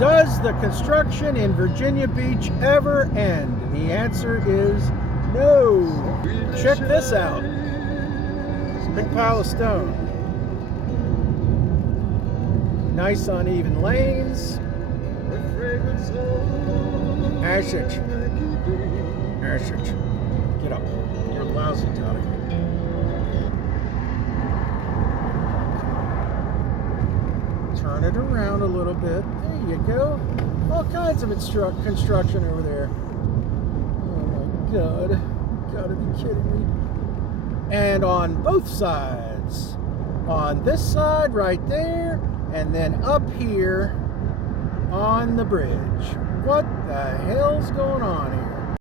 Does the construction in Virginia Beach ever end? The answer is no. Check this out. Big pile of stone. Nice uneven lanes. Ashich. Get up. You're lousy, Tommy. Turn it around a little bit. There you go. All kinds of construction over there. Oh my God. You gotta be kidding me. And on both sides. On this side right there, and then up here on the bridge. What the hell's going on here?